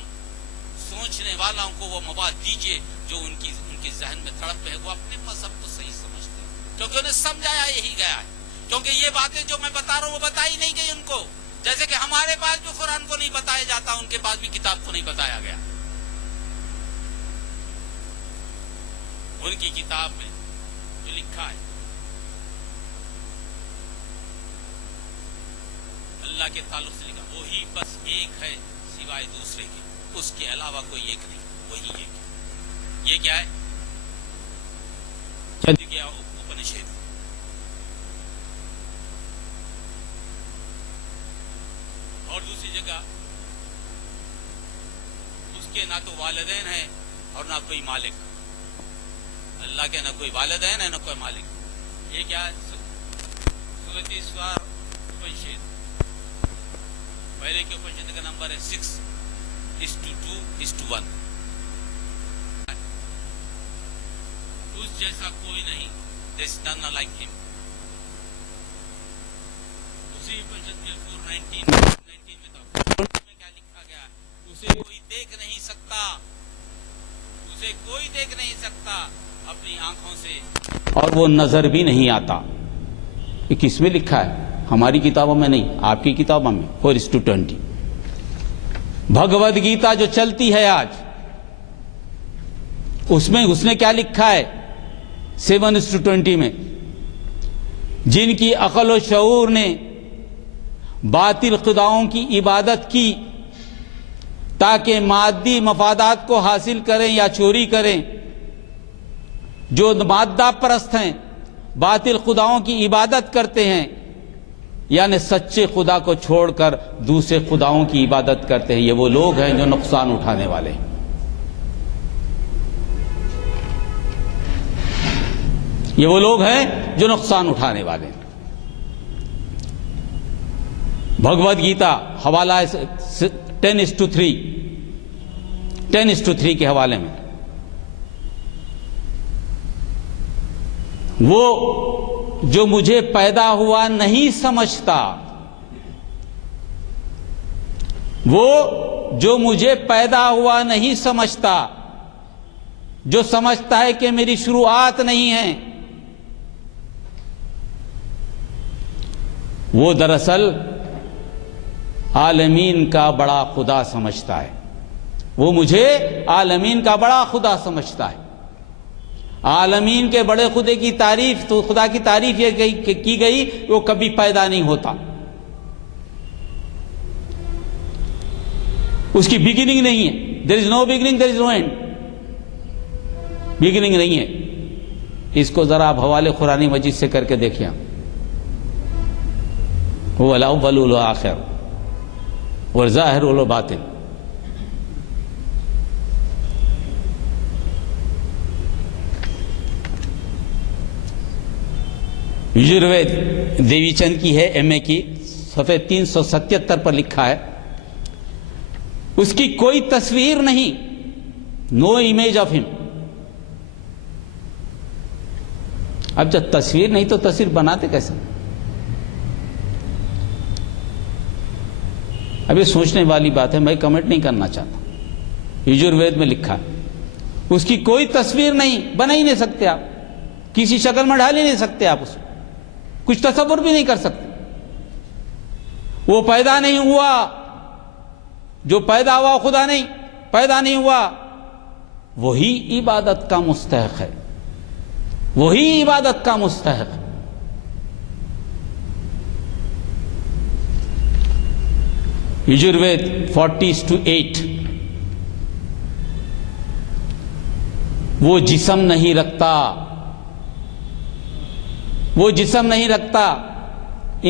سوچنے والوں کو وہ مواد دیجیے جو ان کے ذہن میں تڑپ ہے، وہ اپنے مذہب کو صحیح سمجھتے ہیں، کیونکہ انہیں سمجھایا یہی گیا ہے. کیونکہ یہ باتیں جو میں بتا رہا ہوں وہ بتائی نہیں گئی ان کو، جیسے کہ ہمارے پاس بھی قرآن کو نہیں بتایا جاتا، ان کے پاس بھی کتاب کو نہیں بتایا گیا. ان کی کتاب میں جو لکھا ہے اللہ کے تعلق سے لکھا، وہی بس ایک ہے سوائے دوسرے کے، اس کے علاوہ کوئی ایک نہیں، وہی ایک ہے. یہ کیا ہے؟ چندریکا اپنشد. اور دوسری جگہ اس کے نہ تو والدین ہیں اور نہ کوئی مالک. اللہ کے نہ کوئی والدین ہے نہ کوئی مالک. یہ کیا ہے؟ سوار اپنشد. پہلے کے اپنشد کا نمبر ہے 6:2:1. اس جیسا کوئی نہیں. There's none like him. اسی اپنشد میں 4:19 میں کیا لکھا گیا؟ اسے کوئی دیکھ نہیں سکتا، اسے کوئی دیکھ نہیں سکتا اپنی آنکھوں سے، اور وہ نظر بھی نہیں آتا. یہ کس میں لکھا ہے؟ ہماری کتابوں میں نہیں، آپ کی کتابوں میں. 4:20. بھگوت گیتا جو چلتی ہے آج، اس میں اس نے کیا لکھا ہے؟ 7:20 میں. جن کی عقل و شعور نے باطل خداؤں کی عبادت کی تاکہ مادی مفادات کو حاصل کریں یا چوری کریں، جو مادہ پرست ہیں، باطل خداؤں کی عبادت کرتے ہیں، یعنی سچے خدا کو چھوڑ کر دوسرے خداؤں کی عبادت کرتے ہیں، یہ وہ لوگ ہیں جو نقصان اٹھانے والے ہیں. یہ وہ لوگ ہیں جو نقصان اٹھانے والے ہیں. بھگوت گیتا حوالہ 10:3 کے حوالے میں. وہ جو مجھے پیدا ہوا نہیں سمجھتا، وہ جو مجھے پیدا ہوا نہیں سمجھتا، جو سمجھتا ہے کہ میری شروعات نہیں ہے، وہ دراصل عالمین کا بڑا خدا سمجھتا ہے. وہ مجھے عالمین کا بڑا خدا سمجھتا ہے. عالمین کے بڑے خدا کی تعریف، تو خدا کی تعریف یہ کی گئی کہ وہ کبھی پیدا نہیں ہوتا، اس کی بگننگ نہیں ہے. There is no beginning, there is no end. Beginning نہیں ہے. اس کو ذرا آپ حوالے قرآن مجید سے کر کے دیکھیں. هو الاول والآخر والظاہر والباطن. یجروید دیوی چند کی ہے، ایم اے کی، صفحے 377 پر لکھا ہے، اس کی کوئی تصویر نہیں، نو امیج آف ہم. اب جب تصویر نہیں تو تصویر بناتے کیسے؟ اب یہ سوچنے والی بات ہے، میں کمنٹ نہیں کرنا چاہتا. یجروید میں لکھا ہے اس کی کوئی تصویر نہیں، بنا ہی نہیں سکتے آپ، کسی شکل میں ڈال ہی نہیں سکتے آپ، اس کچھ تصور بھی نہیں کر سکتے. وہ پیدا نہیں ہوا، جو پیدا ہوا خدا نہیں، پیدا نہیں ہوا، وہی عبادت کا مستحق ہے، وہی عبادت کا مستحق ہے. یجروید 40:8. وہ جسم نہیں رکھتا، وہ جسم نہیں رکھتا،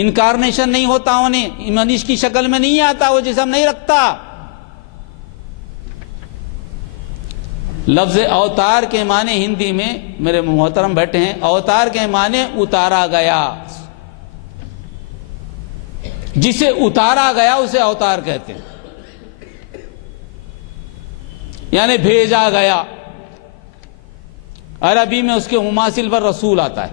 انکارنیشن نہیں ہوتا، انہیں منیش کی شکل میں نہیں آتا، وہ جسم نہیں رکھتا. لفظ اوتار کے معنی ہندی میں، میرے محترم بیٹھے ہیں، اوتار کے معنی اتارا گیا. جسے اتارا گیا اسے اوتار کہتے ہیں، یعنی بھیجا گیا. عربی میں اس کے مماثل پر رسول آتا ہے.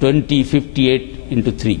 20:58-3।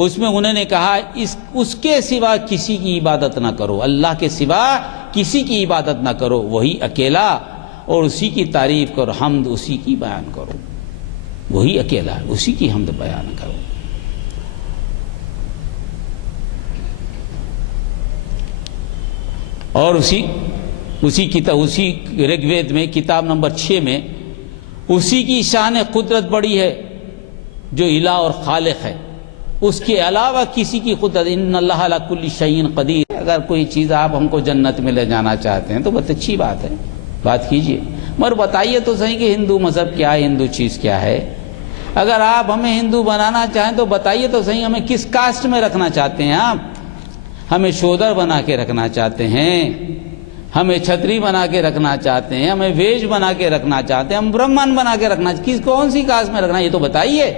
اس میں انہوں نے کہا اس کے سوا کسی کی عبادت نہ کرو، اللہ کے سوا کسی کی عبادت نہ کرو، وہی اکیلا، اور اسی کی تعریف کرو، حمد اسی کی بیان کرو، وہی اکیلا ہے، اسی کی حمد بیان کرو۔ اور اسی رگ وید میں کتاب نمبر 6 میں اسی کی شان قدرت بڑی ہے جو الہ اور خالق ہے، اس کے علاوہ کسی کی قدرت، ان اللہ علی کل شیء قدیر۔ اگر کوئی چیز آپ ہم کو جنت میں لے جانا چاہتے ہیں تو بہت اچھی بات ہے، بات کیجئے، مگر بتائیے تو صحیح کہ ہندو مذہب کیا ہے، ہندو چیز کیا ہے۔ اگر آپ ہمیں ہندو بنانا چاہیں تو بتائیے تو صحیح ہمیں کس کاسٹ میں رکھنا چاہتے ہیں آپ؟ ہمیں شودر بنا کے رکھنا چاہتے ہیں، ہمیں چھتری بنا کے رکھنا چاہتے ہیں، ہمیں ویش بنا کے رکھنا چاہتے ہیں، ہم برہمن بنا کے رکھنا چاہتے ہیں، کون سی کاسٹ میں رکھنا ہے یہ تو بتائیے۔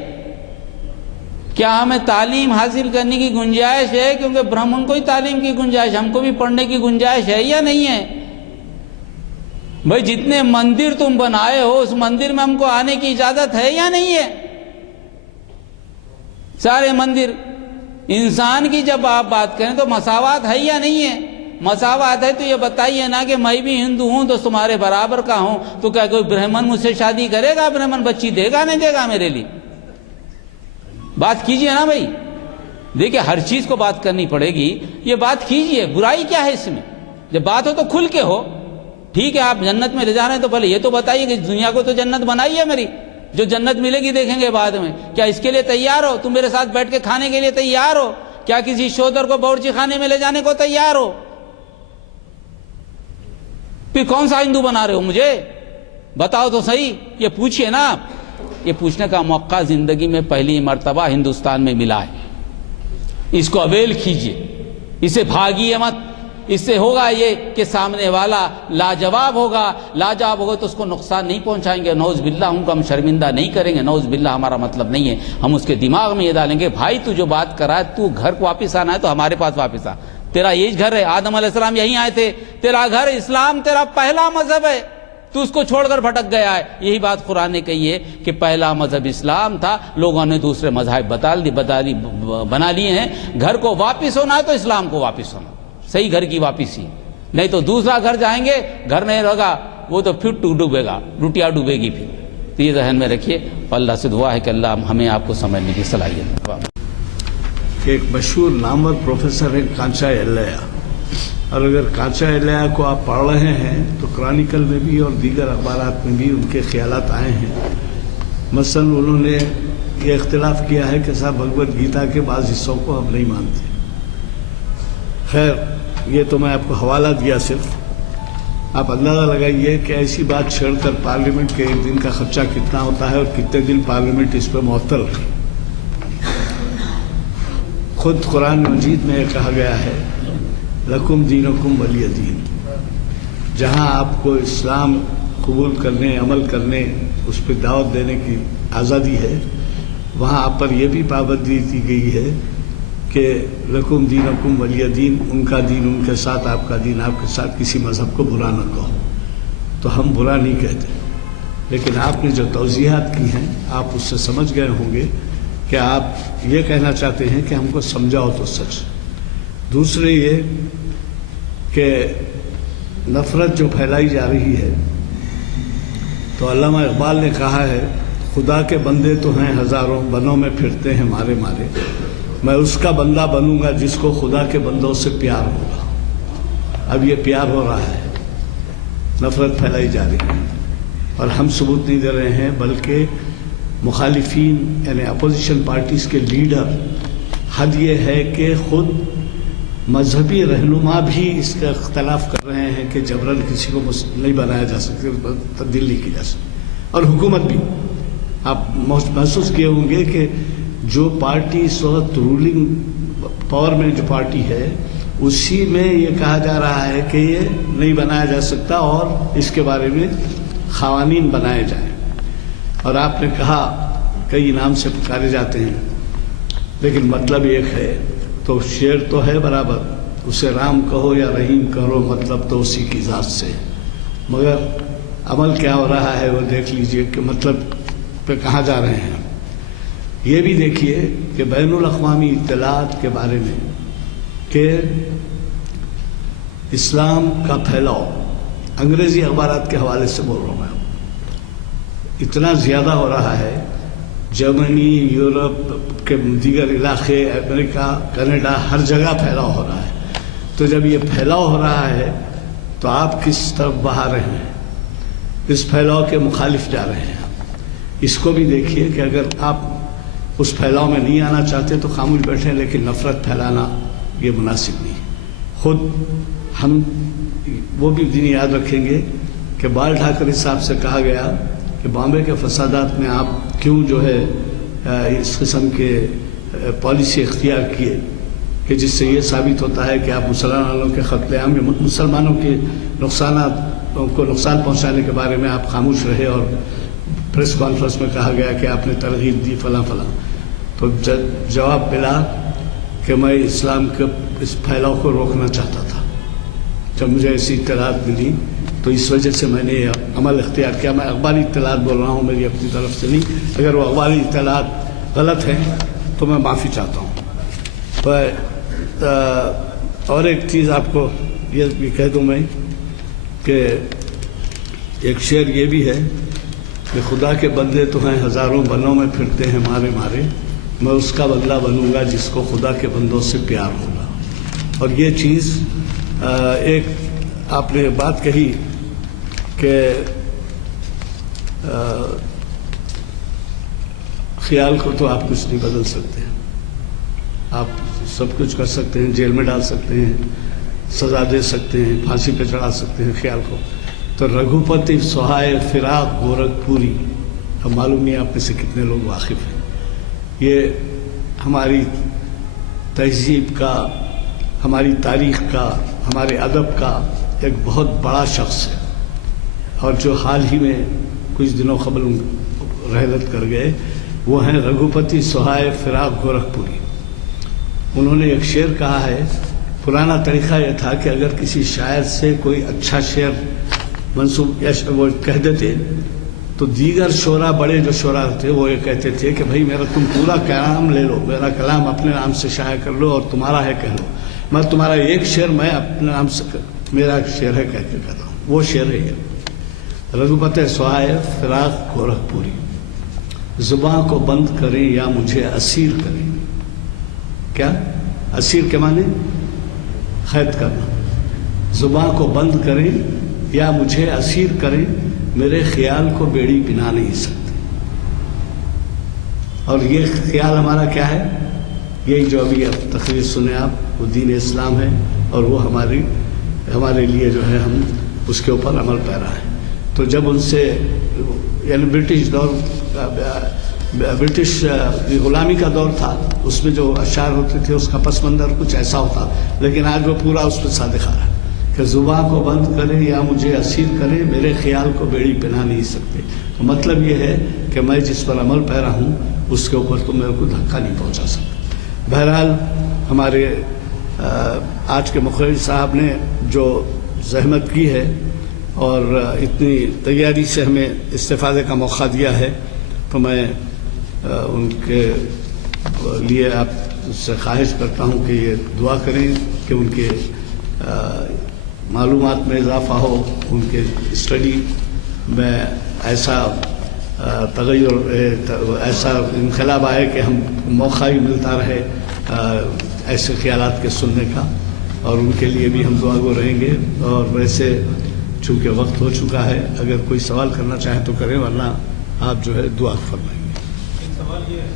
کیا ہمیں تعلیم حاصل کرنے کی گنجائش ہے؟ کیونکہ برہمن کو ہی تعلیم کی گنجائش، ہم کو بھی پڑھنے کی گنجائش ہے یا نہیں ہے؟ بھائی جتنے مندر تم بنائے ہو اس مندر میں ہم کو آنے کی اجازت ہے یا نہیں ہے؟ سارے مندر انسان کی جب آپ بات کریں تو مساوات ہے یا نہیں ہے؟ مساوات ہے تو یہ بتائیے نا کہ میں بھی ہندو ہوں تو تمہارے برابر کا ہوں، تو کیا کوئی برہمن مجھ سے شادی کرے گا؟ برہمن بچی دے گا نہیں دے گا میرے لیے؟ بات کیجئے نا بھائی، دیکھیں ہر چیز کو بات کرنی پڑے گی، یہ بات کیجئے، برائی کیا ہے اس میں؟ جب بات ہو تو کھل کے ہو، ٹھیک ہے آپ جنت میں لے جا رہے ہیں تو پہلے یہ تو بتائیے کہ دنیا کو تو جنت بنائی ہے میری، جو جنت ملے گی دیکھیں گے بعد میں، کیا اس کے لیے تیار ہو؟ تم میرے ساتھ بیٹھ کے کھانے کے لیے تیار ہو؟ کیا کسی شودر کو باورچی خانے میں لے جانے کو تیار ہو؟ پھر کون سا ہندو بنا رہے ہو مجھے؟ بتاؤ تو صحیح، یہ پوچھئے نا آپ۔ یہ پوچھنے کا موقع زندگی میں پہلی مرتبہ ہندوستان میں ملا ہے، اس کو اویل کیجئے، اسے بھاگیے مت، اس سے ہوگا یہ کہ سامنے والا لاجواب ہوگا تو اس کو نقصان نہیں پہنچائیں گے، نعوذ باللہ ان کو ہم شرمندہ نہیں کریں گے، نعوذ باللہ ہمارا مطلب نہیں ہے، ہم اس کے دماغ میں یہ ڈالیں گے بھائی تو جو بات کر رہا ہے تو گھر کو واپس آنا ہے تو ہمارے پاس واپس آ، تیرا یہی گھر ہے، آدم علیہ السلام یہیں آئے تھے، تیرا گھر اسلام تیرا پہلا مذہب ہے، تو اس کو چھوڑ کر بھٹک گیا ہے۔ یہی بات قرآن نے کہی ہے کہ پہلا مذہب اسلام تھا، لوگوں نے دوسرے مذاہب بنا لیے ہیں، گھر کو واپس ہونا ہے تو اسلام کو واپس ہونا، صحیح گھر کی واپسی، نہیں تو دوسرا گھر جائیں گے، گھر نہیں رہا وہ تو پھر ڈوبے گا، لوٹیا ڈوبے گی پھر۔ تو یہ ذہن میں رکھیے، اللہ سے دعا ہے کہ اللہ ہمیں آپ کو سمجھنے کی صلاحیت دے۔ ایک مشہور نامور پروفیسر ہے کانچا ایلیا، اور اگر کانچا ایلیا کو آپ پڑھ رہے ہیں تو کرانیکل میں بھی اور دیگر اخبارات میں بھی ان کے خیالات آئے ہیں۔ مثلا انہوں نے یہ اختلاف کیا ہے کہ صاحب بھگوت گیتا کے بعض حصوں کو ہم نہیں مانتے۔ خیر یہ تو میں آپ کو حوالہ دیا صرف، آپ اندازہ لگائیے کہ ایسی بات چھیڑ کر پارلیمنٹ کے ایک دن کا خرچہ کتنا ہوتا ہے اور کتنے دن پارلیمنٹ اس پہ معطل رہی۔ خود قرآن مجید میں یہ کہا گیا ہے لکم دینکم ولی دین، جہاں آپ کو اسلام قبول کرنے، عمل کرنے، اس پہ دعوت دینے کی آزادی ہے، وہاں آپ پر یہ بھی پابندی دی گئی ہے کہ لکم دینکم ولی دین، ان کا دین ان کے ساتھ، آپ کا دین آپ کے ساتھ، کسی مذہب کو برا نہ کہو۔ تو ہم برا نہیں کہتے، لیکن آپ نے جو توضیحات کی ہیں آپ اس سے سمجھ گئے ہوں گے کہ آپ یہ کہنا چاہتے ہیں کہ ہم کو سمجھاؤ تو سچ۔ دوسرے یہ کہ نفرت جو پھیلائی جا رہی ہے، تو علامہ اقبال نے کہا ہے خدا کے بندے تو ہیں ہزاروں، بنوں میں پھرتے ہیں مارے مارے، میں اس کا بندہ بنوں گا جس کو خدا کے بندوں سے پیار ہوگا۔ اب یہ پیار ہو رہا ہے، نفرت پھیلائی جا رہی ہے، اور ہم ثبوت نہیں دے رہے ہیں بلکہ مخالفین یعنی اپوزیشن پارٹیز کے لیڈر، حد یہ ہے کہ خود مذہبی رہنما بھی اس کا اختلاف کر رہے ہیں کہ جبراً کسی کو نہیں بنایا جا سکتا، تبدیل نہیں کی جا سکتی، اور حکومت بھی۔ آپ محسوس کیے ہوں گے کہ جو پارٹی اس وقت رولنگ پاور میں جو پارٹی ہے، اسی میں یہ کہا جا رہا ہے کہ یہ نہیں بنایا جا سکتا اور اس کے بارے میں قوانین بنائے جائیں۔ اور آپ نے کہا کئی نام سے پکارے جاتے ہیں، لیکن مطلب ایک ہے، تو شعر تو ہے برابر، اسے رام کہو یا رحیم کرو، مطلب تو اسی کی ذات سے، مگر عمل کیا ہو رہا ہے وہ دیکھ لیجئے کہ مطلب پہ کہاں جا رہے ہیں۔ یہ بھی دیکھیے کہ بین الاقوامی اطلاعات کے بارے میں کہ اسلام کا پھیلاؤ انگریزی اخبارات کے حوالے سے بول رہا ہوں میں، اتنا زیادہ ہو رہا ہے، جرمنی، یورپ کے دیگر علاقے، امریکہ، کینیڈا، ہر جگہ پھیلاؤ ہو رہا ہے۔ تو جب یہ پھیلاؤ ہو رہا ہے تو آپ کس طرف بہا رہے ہیں؟ اس پھیلاؤ کے مخالف جا رہے ہیں۔ اس کو بھی دیکھیے کہ اگر آپ اس پھیلاؤ میں نہیں آنا چاہتے تو خاموش بیٹھیں، لیکن نفرت پھیلانا یہ مناسب نہیں ہے۔ خود ہم وہ بھی دن یاد رکھیں گے کہ بال ٹھاکرے صاحب سے کہا گیا کہ بامبے کے فسادات میں آپ کیوں جو ہے اس قسم کے پالیسی اختیار کیے کہ جس سے یہ ثابت ہوتا ہے کہ آپ مسلمانوں کے قتل عام یا مسلمانوں کے نقصانات کو نقصان پہنچانے کے بارے میں آپ خاموش رہے، اور پریس کانفرنس میں کہا گیا کہ آپ نے ترغیب دی فلاں فلاں۔ تو جواب ملا کہ میں اسلام کے اس پھیلاؤ کو روکنا چاہتا تھا۔ جب مجھے ایسی اطلاعات ملی تو اس وجہ سے میں نے عمل اختیار کیا۔ میں اخباری اطلاعات بول رہا ہوں، میری اپنی طرف سے نہیں۔ اگر وہ اخباری اطلاعات غلط ہیں تو میں معافی چاہتا ہوں۔ اور ایک چیز آپ کو یہ بھی کہہ دوں میں کہ ایک شعر یہ بھی ہے کہ خدا کے بندے تو ہیں ہزاروں بنوں میں پھرتے ہیں مارے مارے، میں اس کا بندہ بنوں گا جس کو خدا کے بندوں سے پیار ہوگا۔ اور یہ چیز ایک آپ نے بات کہی کہ خیال کو تو آپ کچھ نہیں بدل سکتے، آپ سب کچھ کر سکتے ہیں، جیل میں ڈال سکتے ہیں، سزا دے سکتے ہیں، پھانسی پہ چڑھا سکتے ہیں خیال کو۔ تو رگھوپتی سہائے فراق گورکھ پوری، اب معلوم نہیں آپ میں سے کتنے لوگ واقف ہیں، یہ ہماری تہذیب کا، ہماری تاریخ کا، ہمارے ادب کا ایک بہت بڑا شخص ہے، اور جو حال ہی میں کچھ دنوں قبل رحلت کر گئے وہ ہیں رگھوپتی سہائے فراق گورکھ پوری۔ انہوں نے ایک شعر کہا ہے، پرانا طریقہ یہ تھا کہ اگر کسی شاعر سے کوئی اچھا شعر منسوب وہ کہہ دیتے تو دیگر شعراء، بڑے جو شعراء تھے وہ یہ کہتے تھے کہ بھائی میرا تم پورا کلام لے لو، میرا کلام اپنے نام سے شائع کر لو اور تمہارا ہے کہہ لو، میں تمہارا ایک شعر میں اپنے نام سے میرا شعر ہے کہہ کے کہتا ہوں۔ وہ شعر ہے یہ، رگھوپتی سہائے فراق گورکھ پوری، زباں کو بند کریں یا مجھے اسیر کریں۔ کیا اسیر کے معنی؟ قید کرنا۔ زباں کو بند کریں یا مجھے اسیر کریں، میرے خیال کو بیڑی پہنا نہیں سکتے۔ اور یہ خیال ہمارا کیا ہے؟ یہی جو ابھی تقریر سنے آپ، وہ دین اسلام ہے، اور وہ ہمارے لیے جو ہے ہم اس کے اوپر عمل پیرا ہے۔ تو جب ان سے یعنی برٹش غلامی کا دور تھا، اس میں جو اشعار ہوتے تھے اس کا پس منظر کچھ ایسا ہوتا، لیکن آج وہ پورا اس پہ صادق آ رہا ہے کہ زباں کو بند کرے یا مجھے اسیر کرے، میرے خیال کو بیڑی پہنا نہیں سکتے۔ تو مطلب یہ ہے کہ میں جس پر عمل پیرا ہوں اس کے اوپر تو میرے کو دھکا نہیں پہنچا سکتا۔ بہرحال ہمارے آج کے مخرج صاحب نے جو زحمت کی ہے اور اتنی تیاری سے ہمیں استفادے کا موقع دیا ہے، تو میں ان کے لیے آپ سے خواہش کرتا ہوں کہ یہ دعا کریں کہ ان کے معلومات میں اضافہ ہو، ان کے اسٹڈی میں ایسا تغیر، ایسا انقلاب آئے کہ ہم موقع ہی ملتا رہے ایسے خیالات کے سننے کا، اور ان کے لیے بھی ہم دعا گو رہیں گے۔ اور ویسے چونکہ وقت ہو چکا ہے، اگر کوئی سوال کرنا چاہیں تو کریں، ورنہ آپ جو ہے دعا فرمائیں گے۔ ایک سوال یہ ہے،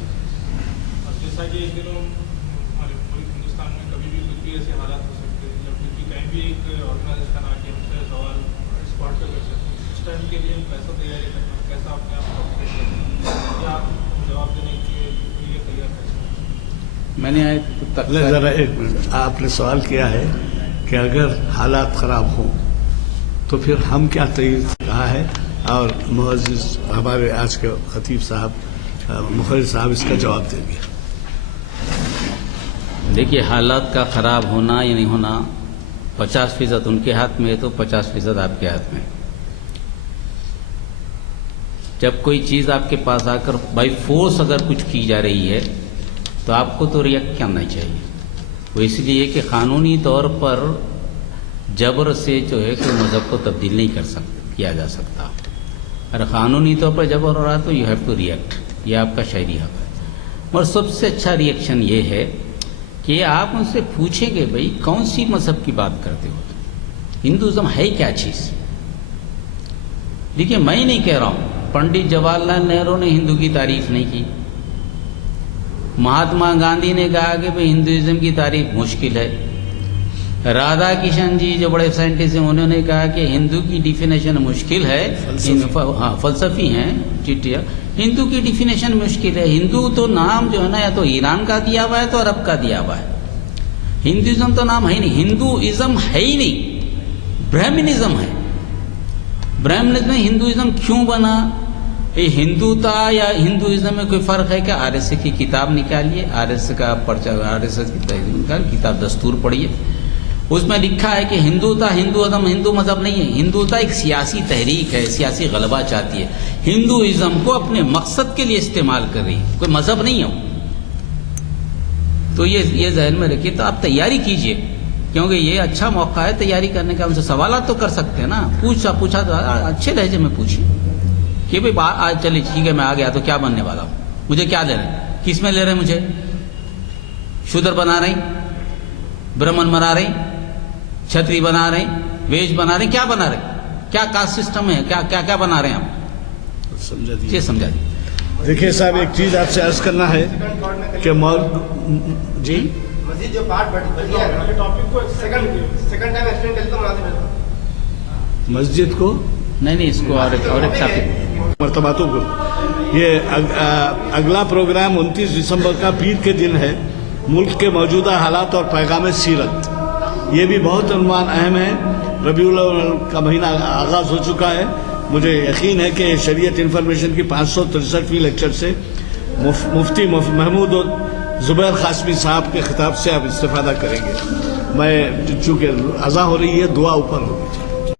جیسا کہ ان دنوں ہمارے ملک ہندوستان میں کبھی بھی کچھ بھی ایسے حالات ہو سکتے ہیں جب کہ کہیں بھی ایک آرگنائزیشن آ کے ہم سے سوال اسپاٹ پہ کر سکتے ہیں، اس ٹائم کے لیے ہم کیسا تیاری کرنا، کیسا اپنے آپ کو اپڈیٹ کرنا، کیا آپ جواب دینے کے لیے تیار کیسے؟ میں نے ذرا ایک منٹ، آپ نے سوال کیا ہے کہ اگر حالات خراب ہوں تو پھر ہم کیا تیار کہا ہے، اور معزز ہمارے آج کے خطیب صاحب مخرج صاحب اس کا جواب دیں گے۔ دیکھیے، حالات کا خراب ہونا یا نہیں ہونا 50% ان کے ہاتھ میں ہے تو 50% آپ کے ہاتھ میں۔ جب کوئی چیز آپ کے پاس آ کر بائی فورس اگر کچھ کی جا رہی ہے تو آپ کو تو ریئیکٹ کرنا چاہیے. وہ اس لیے کہ قانونی طور پر جبر سے جو ہے کہ مذہب کو تبدیل نہیں کیا جا سکتا. اگر قانونی طور پر جبر ہو رہا تو یو ہیو ٹو ریئیکٹ. یہ آپ کا شہری حق ہے. اور سب سے اچھا ریئیکشن یہ ہے کہ آپ ان سے پوچھیں گے بھائی کون سی مذہب کی بات کرتے ہو؟ ہندوازم ہے کیا چیز؟ دیکھیے میں نہیں کہہ رہا ہوں. پنڈت جواہر لال نہرو نے ہندو کی تعریف نہیں کی. مہاتما گاندھی نے کہا کہ بھائی ہندوازم کی تعریف مشکل ہے. رادھا کشن جی جو بڑے سائنٹسٹ ہیں انہوں نے کہا کہ ہندو کی ڈیفینیشن مشکل ہے. فلسفی ہیں چٹیا. ہندو کی ڈیفینیشن مشکل ہے. ہندو تو نام جو ہے نا یا تو ایران کا دیا ہوا ہے تو عرب کا دیا ہوا ہے. ہندوازم تو نام ہے ہی نہیں. ہندوازم ہے ہی نہیں. برہمنزم ہے. برہمنزم میں ہندوازم کیوں بنا؟ یہ ہندو تھا یا ہندوازم میں کوئی فرق ہے؟ کہ آر ایس کی کتاب نکالیے, آر ایس کا پرچہ, آر ایس کی نکال کتاب دستور پڑھیے. اس میں لکھا ہے کہ ہندو تھا. ہندوازم ہندو مذہب نہیں ہے. ہندو تھا ایک سیاسی تحریک ہے, سیاسی غلبہ چاہتی ہے. ہندوازم کو اپنے مقصد کے لیے استعمال کر رہی ہے, کوئی مذہب نہیں ہے. تو یہ ذہن میں رکھیے. تو آپ تیاری کیجئے کیونکہ یہ اچھا موقع ہے تیاری کرنے کا. ہم سے سوالات تو کر سکتے ہیں نا. پوچھا تو اچھے لہجے میں پوچھیے کہ بھائی آج چلے ٹھیک ہے میں آ گیا تو کیا بننے والا ہوں, مجھے کیا لے رہے ہیں, کس میں لے رہے ہیں مجھے؟ شودر بنا رہے ہیں, برہمن بنا رہے ہیں, چھتری بنا رہے ہیں, ویش بنا رہے ہیں, کیا بنا رہے ہیں؟ کیا کاسٹ سسٹم ہے؟ کیا بنا رہے ہیں آپ؟ سمجھا یہ سمجھا دیجیے. دیکھیے صاحب ایک چیز آپ سے عرض کرنا ہے کہ جی مزید جو پارٹ بڑی ہے ٹاپک کو سیکنڈ ٹائم ایکسپلین کر تو مناسب ہے. مسجد کو نہیں اس کو اور ایک ٹاپک مرتباتوں کو. یہ اگلا پروگرام 29 دسمبر کا پیر کے دن ہے. ملک کے موجودہ حالات اور پیغام سیرت. یہ بھی بہت عنوان اہم ہے. ربیع الاول کا مہینہ آغاز ہو چکا ہے. مجھے یقین ہے کہ شریعت انفارمیشن کی 563ویں لیکچر سے مفتی محمود زبیر قاسمی صاحب کے خطاب سے آپ استفادہ کریں گے. میں چونکہ اذان ہو رہی ہے, دعا اوپر ہوگی.